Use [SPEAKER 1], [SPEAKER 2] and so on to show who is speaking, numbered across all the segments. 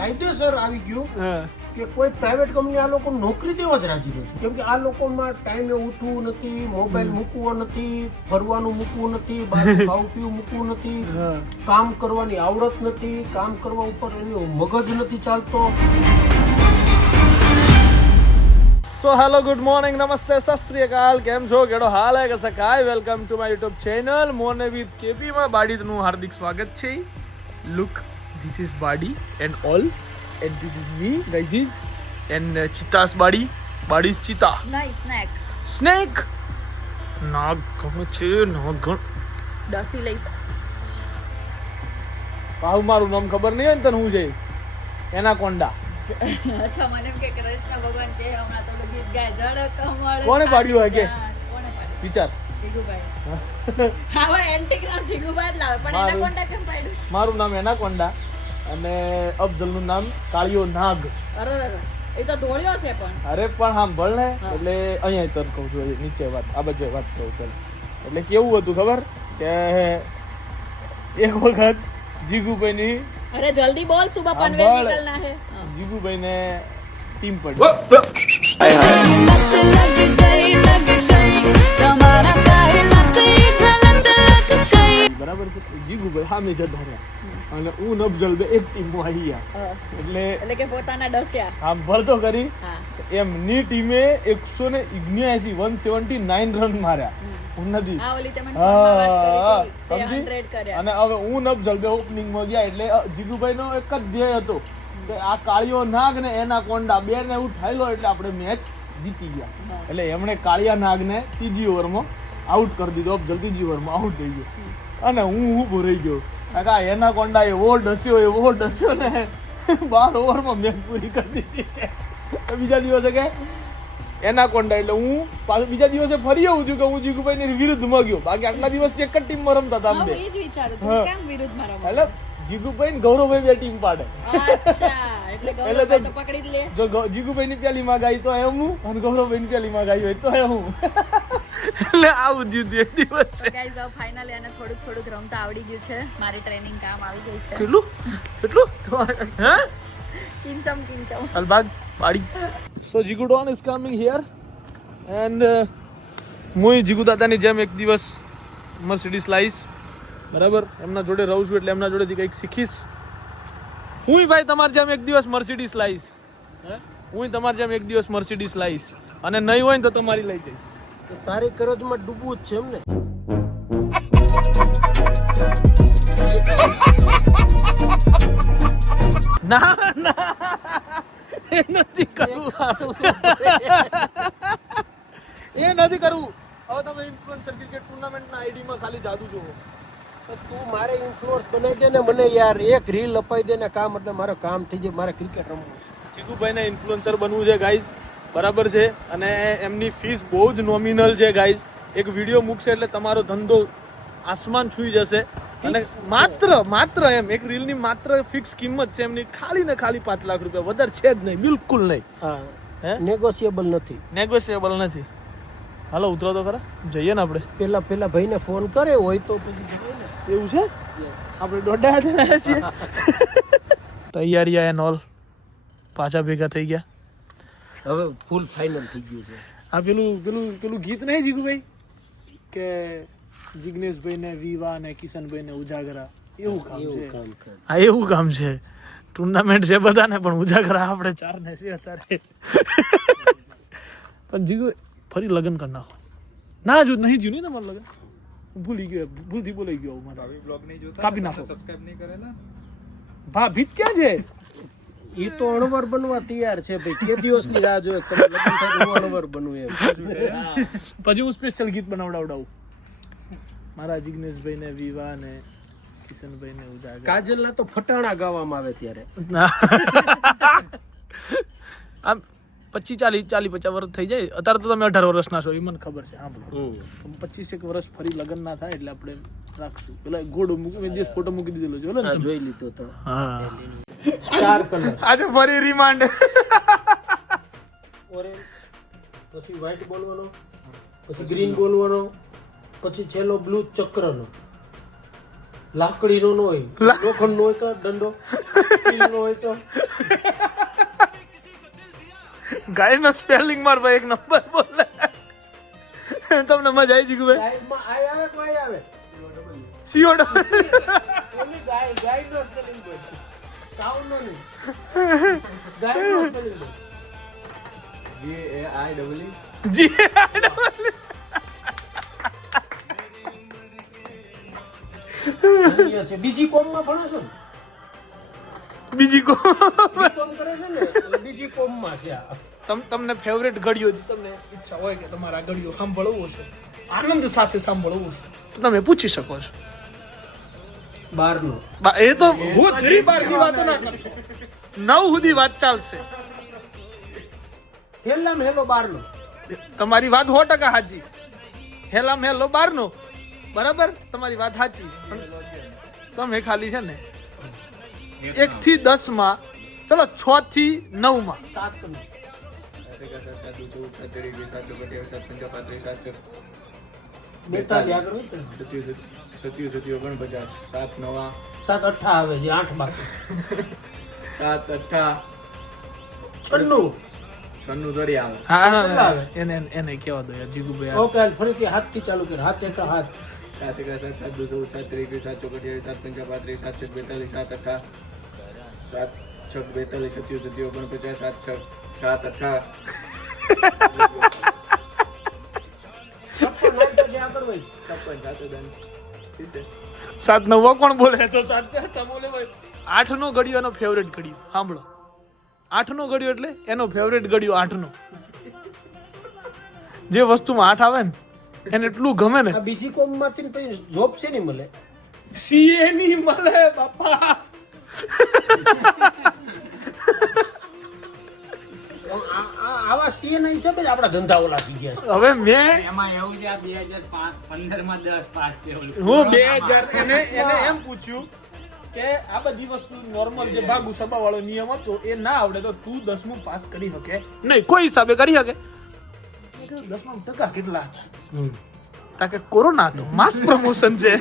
[SPEAKER 1] કાયદેસર આવી ગયું કે કોઈ પ્રાઇવેટ કંપની આ લોકો નોકરી દેવા જ રાજી નથી. કેમ કે આ લોકોમાં ટાઈમે ઉઠવું નથી મોબાઈલ મૂકવો નથી ફરવાનું મૂકવું નથી બહાર ખાવું પીવું મૂકવું નથી કામ કરવાની આવડત નથી કામ કરવા ઉપર એનો મગજ નથી ચાલતો.
[SPEAKER 2] સો હેલો ગુડ મોર્નિંગ નમસ્તે સત શ્રી અકાલ કેમ છો? કેડો હાલ હે કે કાય? Welcome to my YouTube channel મોર્ને with KP માં બાડીનું હાર્દિક સ્વાગત છે. Look this is Badi and all and this is me guys and cheetahs Badi Badi is cheetah
[SPEAKER 3] નહીં સ્નેક
[SPEAKER 2] Snake. નાગ ગમે છે નાગણ
[SPEAKER 3] ડસી લઈશ
[SPEAKER 2] ભાવ મારું નામ ખબર નહીં હોય ને તને હું છે? એના કોંડા.
[SPEAKER 3] અચ્છા મને એમ કે કૃષ્ણ ભગવાન કે હમણાં તો ગીત ગાય જળ કમળ
[SPEAKER 2] કોણે પાડ્યું આ કે?
[SPEAKER 3] કોણે પાડ્યું?
[SPEAKER 2] વિચાર.
[SPEAKER 3] જીગુભાઈ. હા. એન્ટિક નામ જીગુભાઈ જ લાવે પણ
[SPEAKER 2] મારું-
[SPEAKER 3] એના કોન્ટા કેમ પાડ્યું?
[SPEAKER 2] મારું નામ એના કોંડા. અને અફઝલનું નામ કાળિયો નાગ.
[SPEAKER 3] અરે અરે એ તો ધોળ્યો છે પણ.
[SPEAKER 2] અરે પણ સાંભળ ને એટલે અહીંયા તને કહું છું નીચે વાત આ બધે વાત કહું ચાલ એટલે કેવું હતું ખબર? કે એક વખત જીગુભાઈની
[SPEAKER 3] અરે જલ્દી બોલ સુબહ પનવેલ નીકળના હે. જીગુભાઈ
[SPEAKER 2] જીગુભાઈને ટીમ પડી. જીગુભાઈ સામે જતા રહ્યા અને હું નબજલ બે એક ટીમમાં આવી ગયા. એટલે
[SPEAKER 3] એટલે કે પોતાના ડસ્યા.
[SPEAKER 2] સાંભળ તો કરી.
[SPEAKER 3] હા.
[SPEAKER 2] એમની ટીમે એકસો ને ઇગ્યાસી વન સેવન્ટી નાઇન રન માર્યા. હું નથી.
[SPEAKER 3] હા ઓલી તે મને ફોનમાં વાત કરી
[SPEAKER 2] હા,
[SPEAKER 3] હતી. તે
[SPEAKER 2] સમજી? અને હવે હું નબ જલબે ઓપનિંગમાં ગયા એટલે અ, જીગુભાઈ નો એક જ ધ્યેય હતો કે આ કાળિયો નાગ ને એના કોંડા બે ને ઉઠાયેલો એટલે આપણે મેચ જીતી ગયા. એટલે એમણે કાળિયા નાગ ને ત્રીજી ઓવરમાં આઉટ કરી દીધો. ત્રીજી ઓવરમાં આઉટ થઈ ગયો. અને હું ઊભો રહી ગયો. કાકા એના કોંડા એવો ડસ્યો એવો ડસ્યો ને. બાર ઓવરમાં મેચ પૂરી કરી દીધી. બીજા દિવસે કે એના કોંડા એટલે હું પાછો બીજા દિવસે ફરી આવું છું કે હું જીગુભાઈ ની વિરુદ્ધમાં ગયો. બાકી આટલા દિવસ એક જ ટીમમાં રમતા હતા
[SPEAKER 3] રમો?
[SPEAKER 2] એટલે જીગુભાઈ ને ગૌરવભાઈ બે ટીમ પાડે.
[SPEAKER 3] એટલે જો
[SPEAKER 2] જીગુભાઈ ની પેલી માં ગાઈ તો એ હું અને ગૌરવભાઈ ની પેલી માં ગાઈ હોય તો એ હું એટલે આવું જીત્યું એક દિવસ.
[SPEAKER 3] ગાઈઝ હવે ફાઇનલી અને થોડુંક થોડુંક રમતા આવડી ગયું છે. મારી ટ્રેનિંગ કામ આવી ગઈ છે.
[SPEAKER 2] કેટલું? કેટલું? હે?
[SPEAKER 3] કિંચમ કિંચમ.
[SPEAKER 2] અલબાગ પાડી. So Jigu don is coming here and હું જીગુ દાદાની જેમ એક દિવસ મર્સિડીસ લાઈશ બરાબર? એમના જોડે રહું છું એટલે એમના જોડેથી કંઈક શીખીશ. હું ભાઈ તમારી જેમ એક દિવસ મર્સિડીસ લાવીશ હું? તમારી જેમ એક દિવસ મર્સિડીસ લાવીશ અને નહીં હોય ને તો તમારી લઈ જઈશ.
[SPEAKER 1] તારી કરજમાં ડૂબવું જ છે એમ ને?
[SPEAKER 2] ના ના. એ નથી કરવું. એ નથી કરવું. હવે તમે ઇન્ફ્લુએન્સર ક્રિકેટ ટુર્નામેન્ટના આઈડીમાં ખાલી જાદુ જોવો
[SPEAKER 1] તું મારે ઇન્ફ્લુઅન્સ બનાવી દે ને મને યાર એક રીલ અપાઈ દે ને કામ એટલે મારે કામ થઈ જાય મારે ક્રિકેટ રમવું છે.
[SPEAKER 2] ચીકુભાઈને ઇન્ફ્લુએન્સર બનવું છે ગાઈઝ બરાબર છે. અને એમની ફીસ બહુ જ નોમિનલ છે ગાઈઝ એક વીડિયો મૂકશે એટલે તમારો ધંધો આસમાન છૂઈ જશે. અને માત્ર માત્ર એમ એક રીલની માત્ર ફિક્સ કિંમત છે એમની. ખાલી ને ખાલી પાંચ લાખ રૂપિયા. વધારે છે જ નહીં બિલકુલ નહીં.
[SPEAKER 1] હે. નેગોશિયેબલ નથી.
[SPEAKER 2] નેગોશિયેબલ નથી. હાલો ઉતરો તો ખરા. જઈએ ને આપણે.
[SPEAKER 1] પેલા પેલા ભાઈને ફોન કરે હોય તો પછી
[SPEAKER 2] એવું છે? આપણે દોઢા છીએ. તૈયારી એન્ડ ઓલ પાછા ભેગા થઈ ગયા.
[SPEAKER 1] હવે ફૂલ ફાઇનલ થઈ ગયું છે.
[SPEAKER 2] આ પેલું પેલું પેલું ગીત નહીં જીગુભાઈ? કે જિગ્નેશભાઈ ને વિવા ને કિશનભાઈ ને ઉજાગરા એવું કામ છે.
[SPEAKER 1] આ
[SPEAKER 2] હા એવું કામ છે. ટુર્નામેન્ટ છે બધાને પણ ઉજાગરા આપણે ચાર ને છે અત્યારે. પણ જીગુ ફરી લગ્ન કરી નાખો. ના જો નહીં જીવ નહીં તમારું લગ્ન? ભૂલી ગયો ભૂલથી બોલાઈ ગયો મારા કાપી નાખો. ભા ભીત ક્યાં છે?
[SPEAKER 1] ઈ તો અણવર બનવા તૈયાર છે ભાઈ. કે દિવસની રાહ જોઈએ તમે લગ્ન થાય હું અણવર બનવું એમ.
[SPEAKER 2] પછી હું સ્પેશિયલ ગીત બનાવડાવડાવું. મારા જિગ્નેશભાઈ ને વિવાહ ને કિશનભાઈ ને ઉજાગર.
[SPEAKER 1] કાજલ ના તો ફટાણા ગાવામાં આવે ત્યારે.
[SPEAKER 2] આમ પચીસ ચાલીસ ચાલીસ પચાસ વર્ષ થઈ જાય. અત્યારે તો તમે અઢાર વર્ષના છો એ મને ખબર છે સાંભળો. પચીસ એક વર્ષ ફરી લગ્ન ના થાય એટલે આપણે રાખશું. પેલા ગોડો મૂકી દિવસ ફોટો મૂકી દીધેલો છે
[SPEAKER 1] જોઈ લીધો તો.
[SPEAKER 2] હા.
[SPEAKER 1] ચાર કલર.
[SPEAKER 2] આજે ફરી રિમાન્ડ
[SPEAKER 1] ઓરેન્જ પછી વ્હાઈટ બોલવાનો પછી ગ્રીન બોલવાનો પછી છેલ્લો બ્લુ ચક્રનો. લાકડીનો નો હોય લોખંડનો હોય તો દંડો સ્ટીલનો હોય તો.
[SPEAKER 2] ગાયનો સ્પેલિંગ માર ભાઈ એક નંબર બોલે. તમને મજા આવી ગઈ
[SPEAKER 1] ભાઈ? આઈ આવે કોઈ આવે?
[SPEAKER 2] સીઓ ડબલ
[SPEAKER 1] ઓલી ગાય ગાયનો સ્પેલિંગ બોલ.
[SPEAKER 2] જી
[SPEAKER 1] બીજી કોમમાં ભણો છો ને?
[SPEAKER 2] બીજી
[SPEAKER 1] કોમ. કરે છે ને? બીજી કોમમાં છે
[SPEAKER 2] તમ તમને ફેવરેટ ઘડીઓ જે તમને ઈચ્છા હોય કે તમારા આ ઘડીઓ સાંભળવું છે આનંદ સાથે સાંભળવું છે તો તમે પૂછી શકો છો.
[SPEAKER 1] બારનો.
[SPEAKER 2] એ તો હું ધરી બારની વાતો ના કરશો નવ સુધી વાત ચાલશે.
[SPEAKER 1] હેલા હેલો બારનો.
[SPEAKER 2] તમારી વાત સો ટકા સાચી હેલા હેલો બારનો. બરાબર? તમારી વાત સાચી તમે ખાલી છે ને એક થી દસમાં ચલો છ થી
[SPEAKER 1] નવમાં
[SPEAKER 4] સાત એકા સાત સાત દુ ચૌદ સાત તેરી વીસ સાત ચોક અઠ્યાવીસ સાત પંચા પાંત્રીસ સાત છ
[SPEAKER 1] બેતાલી આગળ હોય
[SPEAKER 4] સત્યુ સત્યુ સત્યુ ઓગણપચાસ સાત નવા.
[SPEAKER 1] સાત અઠ્ઠા આવે છે આઠ બાકી.
[SPEAKER 4] સાત અઠ્ઠા
[SPEAKER 1] છન્નું.
[SPEAKER 4] છન્નું થોડી આવે.
[SPEAKER 2] હા ના,
[SPEAKER 1] કેટલા
[SPEAKER 2] ના
[SPEAKER 1] આવે?
[SPEAKER 2] એને એને- એને કેવા દો જીગુભાઈ
[SPEAKER 1] ઓકે ફરીથી હાથથી ચાલુ કર. હાથ એક હાથ.
[SPEAKER 4] સાત એકા સાત સાત દુ ચૌદ સાત તેરી સાત ચોક સાત પંચા પાંત્રીસ સાત છ બેતાલીસ સાત અઠા. સાત છક બેતાલીસ સત્યુ સત્યુ ઓગણપચાસ સાત છક સાત અઠ્ઠા સાત
[SPEAKER 2] નવ કોણ બોલે? તો સાત બોલે ભાઈ. આઠ નો ઘડિયો એનો ફેવરેટ ઘડિયો સાંભળો. આઠ નો ઘડિયો એટલે એનો ફેવરેટ ઘડિયો આઠ નો જે વસ્તુમાં આઠ આવે ને એને એટલું ગમે ને.
[SPEAKER 1] બીજી કોમમાંથી માંથી જોબ છે નહીં મળે?
[SPEAKER 2] સીએ ની મળે બાપા.
[SPEAKER 1] હિસાબે જ આપણા ધંધા ઓલા થઈ ગયા
[SPEAKER 2] હવે મેં
[SPEAKER 5] એમાં એવું છે આ બે હજાર પાંચ પંદરમાં દસ પાસ છે
[SPEAKER 2] હું બે હજાર એને એને એમ પૂછ્યું કે આ બધી વસ્તુ નોર્મલ જે ભાગુ સભા વાળો નિયમ હતો એ ના આવડે તો તું દસમું પાસ કરી શકે. નહીં કોઈ હિસાબે કરી શકે. દસમા ટકા કેટલા હતા? તાકે કોરોના હતો. માસ પ્રમોશન છે.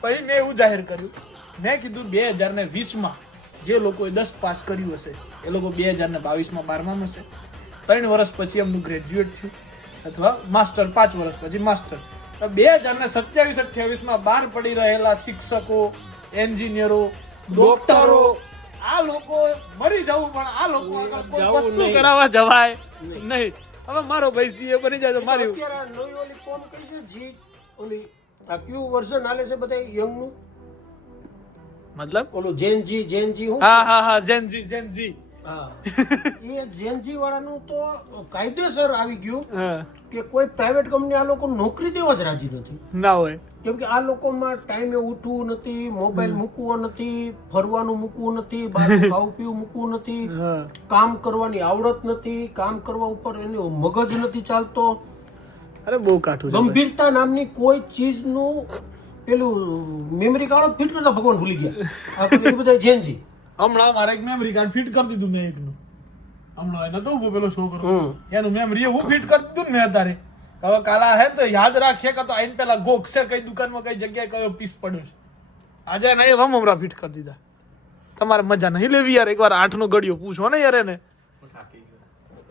[SPEAKER 2] પછી મેં એવું જાહેર કર્યું. મેં કીધું બે હજાર ને વીસમાં જે લોકોએ દસ પાસ કર્યું હશે એ લોકો બે હજાર ને બાવીસમાં બારમામાં હશે ત્રણ વર્ષ પછી એમનું ગ્રેજ્યુએટ થયું. અથવા માસ્ટર પાંચ વર્ષ પછી માસ્ટર બે હજાર ને સત્યાવીસ અઠ્યાવીસમાં બહાર પડી રહેલા શિક્ષકો એન્જિનિયરો ડોક્ટરો આ લોકો મરી જવું પણ આ લોકો વસ્તુ કરાવવા જવાય નહીં. હવે મારો ભાઈ સીએ બની જાય તો મારી
[SPEAKER 1] ઓલી ફોન કરી છે જી ઓલી આ કયું વર્ઝન હાલે છે બધા યંગનું
[SPEAKER 2] મતલબ?
[SPEAKER 1] ઓલું જેન જી હું?
[SPEAKER 2] હા હા હા જેનજી જેનજી
[SPEAKER 1] હા. એ જેનજી વાળાનું તો કાયદેસર આવી ગયું કે કોઈ પ્રાઇવેટ કંપની આ લોકો નોકરી દેવા જ રાજી નથી.
[SPEAKER 2] ના હોય.
[SPEAKER 1] કેમ કે આ લોકોમાં ટાઈમે ઉઠવું નથી મોબાઈલ મૂકવો નથી ફરવાનું મૂકવું નથી બહાર ખાવું પીવું મૂકવું નથી કામ કરવાની આવડત નથી કામ કરવા ઉપર એનો મગજ નથી ચાલતો.
[SPEAKER 2] અરે બહુ કાઠું
[SPEAKER 1] ગંભીરતા નામની કોઈ ચીજનું પેલું મેમરી કાર્ડ ફિટ કરતા ભગવાન ભૂલી ગયા. એ બધા જેનજી
[SPEAKER 2] હમણાં મારે એક મેમરી કાર્ડ ફિટ કરી દીધું મેં એકનું. હમણાં એને તો ઊભો પેલો છોકરો. એનું મેમરી હું ફિટ કરી દીધું ને મેં અત્યારે. હવે કાલા હે તો યાદ રાખીએ કે તો આઈને પેલા ગોખશે કઈ દુકાનમાં કઈ જગ્યાએ કયો પીસ પડ્યો છે. આજે એને હમ હમણાં ફિટ કરી દીધા. તમારે મજા નહીં લેવી યાર. એકવાર આઠ નો ગળિયો પૂછો ને યાર એને.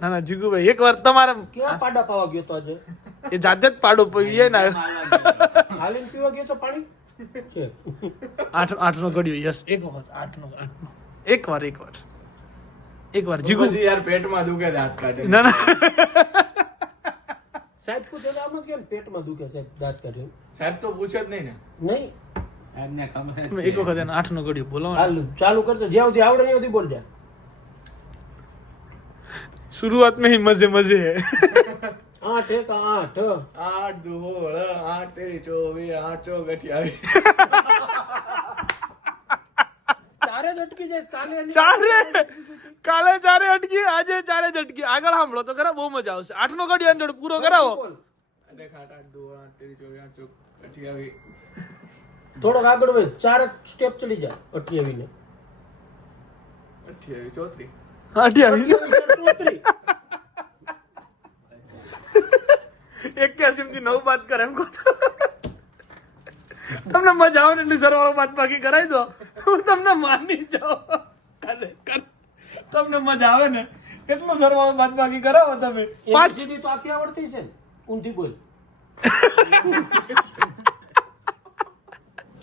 [SPEAKER 2] ના ના જીગુભાઈ એકવાર તમારે
[SPEAKER 1] કેવા પાડા પાવા ગયો તો આજે?
[SPEAKER 2] એ જાતે જ પાડો પડી ને.
[SPEAKER 1] હાલીને પીવા ગયો તો પાણી છે
[SPEAKER 2] આઠ આઠ નો ગળિયો યસ એક વખત આઠ નો આઠ નો એકવાર એકવાર એકવાર જીગુ
[SPEAKER 4] પછી યાર પેટમાં દુખે દાંત કાઢે
[SPEAKER 2] ના ના
[SPEAKER 1] સાહેબ પૂછે તો આમ જ કે પેટમાં દુખે સાહેબ દાંત કાઢે
[SPEAKER 4] સાહેબ તો પૂછે જ નહીં ને
[SPEAKER 1] નહીં
[SPEAKER 5] એમને ખબર
[SPEAKER 2] એક વખત એને આઠ નો ગળિયો બોલો
[SPEAKER 1] હાલ ચાલુ કરતો જ્યાં સુધી આવડે ત્યાં સુધી બોલ જા
[SPEAKER 2] शुरुआत में ही मजे मजे है
[SPEAKER 1] આઠ એક આઠ.
[SPEAKER 4] આઠ દુ હોળ આઠ તેરી ચોવીસ આઠ ચો અઠ્યાવીસ
[SPEAKER 1] ચારે જ અટકી જાય કાલે
[SPEAKER 2] ચારે કાલે ચારે અટકી આજે ચારે જ અટકી. આગળ સાંભળો તો ખરા બહુ મજા આવશે. આઠ નો ગળિયો અંદર પૂરો કરાવો
[SPEAKER 1] થોડોક આગળ હોય ચાર સ્ટેપ ચડી જા અઠ્યાવી ને
[SPEAKER 4] અઠ્યાવી ચોત્રીસ
[SPEAKER 2] અઠ્યાવીસ
[SPEAKER 1] ચોત્રીસ.
[SPEAKER 2] એક્યાસી થી નવ બાદ કરે એમ કહો તમને મજા આવે ને એટલી સરવાળો બાદ બાકી કરાવી દો. હું તમને માની જાઉં. તમને મજા આવે ને એટલું સરવાળો બાદ બાકી કરાવો તમે. પાંચ
[SPEAKER 1] ABCD તો આખી આવડતી છે ઊંધી બોલ.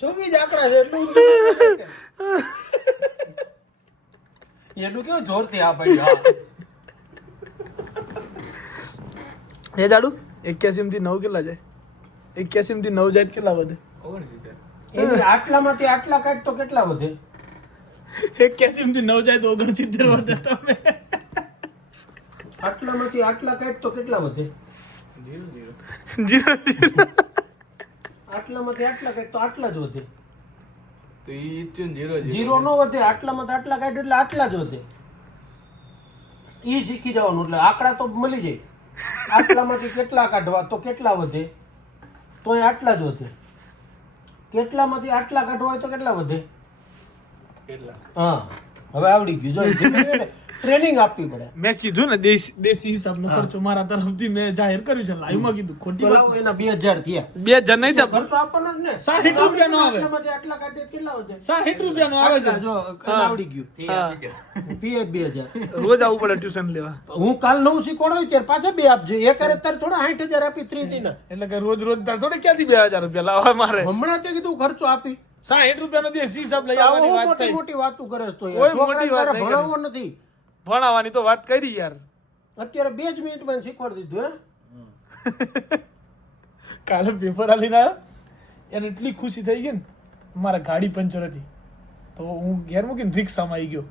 [SPEAKER 1] ચોવીસ આંકડા છે એટલું એનું. કેવું જોરથી આ ભાઈ હા.
[SPEAKER 2] એ જાડુ? એક્યાસી થી નવ કેટલા જાય? એક્યાસી થી નવ જાય કેટલા વધે?
[SPEAKER 4] ઓગણસિત્તેર.
[SPEAKER 1] આટલામાંથી આટલા કાઢ તો કેટલા વધે?
[SPEAKER 2] એક્યાસી થી નવ જાય તો ઓગણસિત્તેર વધે તમે.
[SPEAKER 1] આટલામાંથી આટલા કાઢ તો કેટલા વધે?
[SPEAKER 4] Zero zero.
[SPEAKER 1] આટલામાંથી આટલા કાઢ તો આટલા જ વધે.
[SPEAKER 4] તો ઈ જીરો
[SPEAKER 1] જીરો નો વધે આટલામાંથી આટલા કાઢ એટલે આટલા જ વધે. ઈ શીખી જવાનું એટલે આંકડા તો મળી જાય. આટલામાંથી કેટલા કાઢવા? તો કેટલા વધે? તો એ આટલા જ વધે. કેટલામાંથી આટલા કાઢવા હોય તો કેટલા વધે?
[SPEAKER 4] કેટલા?
[SPEAKER 1] હા. હવે આવડી ગયું. જો ટ્રેનિંગ આપવી પડે.
[SPEAKER 2] મેં કીધું ને દેશી દેશી હિસાબનો ખર્ચો મારા તરફથી મેં જાહેર કર્યું છે. લાઈવમાં કીધું. ખોટી વાત.
[SPEAKER 1] લાવો એના બે હજાર થયા.
[SPEAKER 2] બે હજાર નહીં થાય.
[SPEAKER 1] ખર્ચો આપવાનો જ ને.
[SPEAKER 2] 60 રૂપિયાનો આવે.
[SPEAKER 1] આટલા કાઢે કેટલા વધે
[SPEAKER 2] સાહીઠ રૂપિયાનો આવે છે.
[SPEAKER 1] જો આવડી ગયું. પીએ બે હજાર.
[SPEAKER 2] રોજ આવવું પડે ટ્યુશન લેવા.
[SPEAKER 1] હું કાલ નવું શીખવાડો ત્યારે પાછા બે આપજો. એક અરે તારે થોડા હજાર આપી ત્રીસ દિન.
[SPEAKER 2] એટલે કે રોજ રોજ તાર થોડે ક્યાંથી બે હજાર રૂપિયા લાવવા મારે?
[SPEAKER 1] હમણાં તે કીધું ખર્ચો આપી.
[SPEAKER 2] સાહીઠ રૂપિયાનો દેશી હિસાબ લઈ આવવાની વાત
[SPEAKER 1] મોટી મોટી વાતો કરે તો ભણાવવો નથી.
[SPEAKER 2] ભણાવવાની તો વાત કરી યાર.
[SPEAKER 1] અત્યારે બે જ મિનિટમાં શીખવાડી દીધું હે?
[SPEAKER 2] કાલે પેપર આલીને આવ્યો એને એટલી ખુશી થઈ ગઈ ને મારા ગાડી પંચર હતી. તો હું ઘેર મૂકીને રિક્ષામાં આવી ગયો.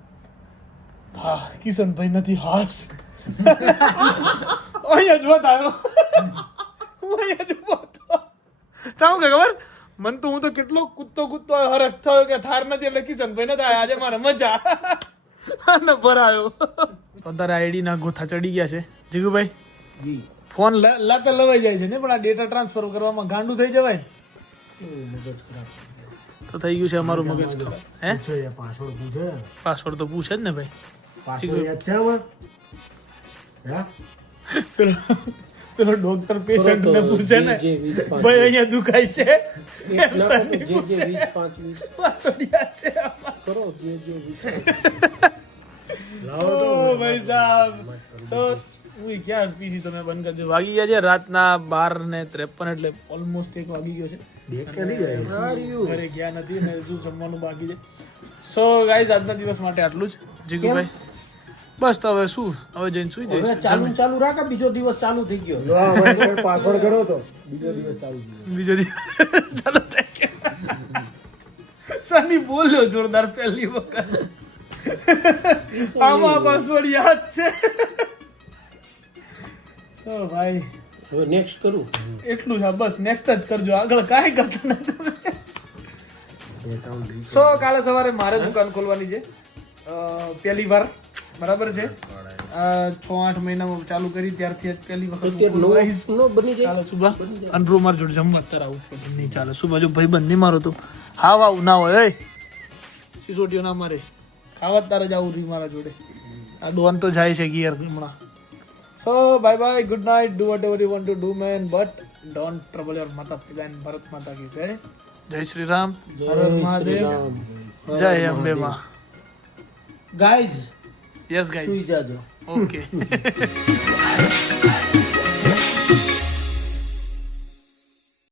[SPEAKER 2] હા કિશનભાઈ નથી હાસ. અહીંયા જ બતાવ્યો હું અહીંયા જ બતાવ્યો તાવ કે ખબર? મન તો હું તો કેટલો કૂદતો કૂદતો હરખ થયો કે થાર નથી એટલે કિશનભાઈ નથી આજે મારે મજા. અને ભરાયો. અત્યારે આઈડી ના ગોથા ચડી ગયા છે. જીગુભાઈ ફોન લાતા લવાઈ જાય છે ને પણ આ ડેટા ટ્રાન્સફર કરવામાં ગાંડું થઈ જવાય ને. તો થઈ ગયું છે અમારું મગજ. હે?
[SPEAKER 1] પાસવર્ડ પૂછે.
[SPEAKER 2] પાસવર્ડ તો પૂછે જ ને ભાઈ.
[SPEAKER 1] પાસવર્ડ યાદ છે હવે? હે?
[SPEAKER 2] પેલો ડોક્ટર પેશન્ટ ને પૂછે ને ભાઈ અહીંયા દુખાય છે? એમ
[SPEAKER 1] ના,
[SPEAKER 2] સાહેબ
[SPEAKER 1] જે જે વીસ પાંચ વીસ.
[SPEAKER 2] પાસવર્ડ યાદ છે
[SPEAKER 1] કરો જે જે વીસ
[SPEAKER 2] ઓ ભાઈ સાહેબ. તો હું ક્યાં પીસી તમે બંધ કરજો વાગી ગયા છે રાતના બાર ને ત્રેપન એટલે ઓલમોસ્ટ એક વાગી ગયો છે. ઘરે ગયા નથી ને હજુ જમવાનું બાકી છે. સો ગાઈઝ આજના દિવસ માટે આટલું જ. જીગુભાઈ બસ તો હવે શું? હવે જઈને સુઈ જઈશ.
[SPEAKER 1] ચાલુ ચાલુ રાખે બીજો દિવસ ચાલુ થઈ ગયો.
[SPEAKER 6] પાછળ કરો તો. બીજો દિવસ ચાલુ
[SPEAKER 2] બીજો દિવસ. ચાલો. સની બોલ્યો જોરદાર પહેલી વખત. આમાં પાસવર્ડ યાદ છે. સો ભાઈ.
[SPEAKER 1] હવે નેક્સ્ટ કરું?
[SPEAKER 2] એટલું છે બસ નેક્સ્ટ જ કરજો. આગળ કાંઈ કરતા નથી. સો કાલે સવારે મારે દુકાન ખોલવાની છે. અ, પહેલી વાર. બરાબર છે? છ આઠ મહિનામાં ચાલુ કરી ત્યારથી જ પહેલી વખત
[SPEAKER 1] બની જાય.
[SPEAKER 2] માર જોડે જમવા અત્યારે આવું નહીં ચાલે. સુભા જો ભાઈ બંધ નહીં મારો તો હા વાવ ના હોય. એ સિસોટીઓ ના મારે. ખાવા તારે જ આવું રહ્યું મારા જોડે. આ ડોન તો જાય છે ગિયર હમણાં. So bye bye good night do whatever you want to do man but don't trouble your માતા પિતા એન્ડ ભરત માતા કી જય જય શ્રી રામ જય મહાદેવ જય અંબે માં
[SPEAKER 1] ગાઈઝ
[SPEAKER 2] યસ
[SPEAKER 1] સુઈ
[SPEAKER 2] ગાઈઝ
[SPEAKER 1] જાજો
[SPEAKER 2] ઓકે